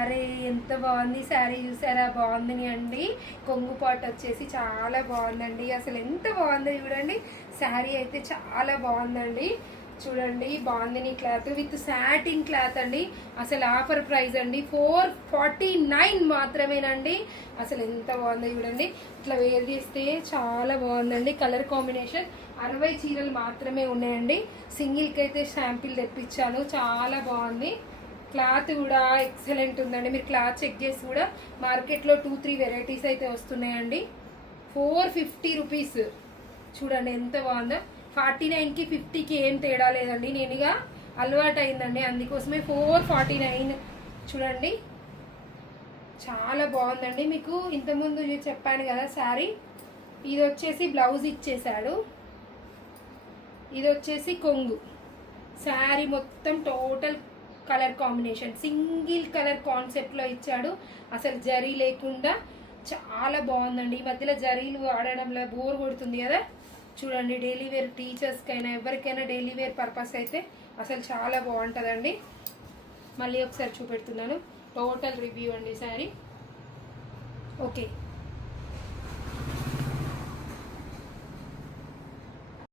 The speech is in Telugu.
అరే ఎంత బాగుంది శారీ, చూసారా బాగుంది అండి. కొంగు పాట్ వచ్చేసి చాలా బాగుందండి, అసలు ఎంత బాగుందో చూడండి. శారీ అయితే చాలా బాగుందండి, చూడండి బాగుంది. క్లాత్ విత్ సాటిన్ క్లాత్ అండి. అసలు ఆఫర్ ప్రైస్ అండి 449 మాత్రమేనండి. అసలు ఎంత బాగుందో చూడండి. ఇట్లా వేర్ చేస్తే చాలా బాగుందండి. కలర్ కాంబినేషన్ 60 చీరలు మాత్రమే ఉన్నాయండి. సింగిల్కి అయితే శాంపిల్ తెప్పించాను, చాలా బాగుంది. క్లాత్ కూడా ఎక్సలెంట్ ఉందండి. మీరు క్లాత్ చెక్ చేసి కూడా మార్కెట్లో 2-3 వెరైటీస్ అయితే వస్తున్నాయండి. 450 రూపీస్, చూడండి ఎంత బాగుందో. 49కి 50కి ఏం తేడా లేదండి. నేను ఇక అలవాటు అయిందండి, అందుకోసమే 449. చూడండి చాలా బాగుందండి. మీకు ఇంతకుముందు చెప్పాను కదా శారీ, ఇది వచ్చేసి బ్లౌజ్ ఇచ్చేసాడు, ఇది వచ్చేసి కొంగు. శారీ మొత్తం total colour combination single colour కాన్సెప్ట్లో ఇచ్చాడు. అసలు జరీ లేకుండా చాలా బాగుందండి. ఈ మధ్యలో జరీలు వాడడంలో బోర్ కొడుతుంది కదా. చూడండి డైలీ వేర్ టీచర్స్కైనా ఎవరికైనా డైలీ వేర్ పర్పస్ అయితే అసలు చాలా బాగుంటుందండి. మళ్ళీ ఒకసారి చూపెడుతున్నాను, టోటల్ రివ్యూ అండి శారీ. ఓకే.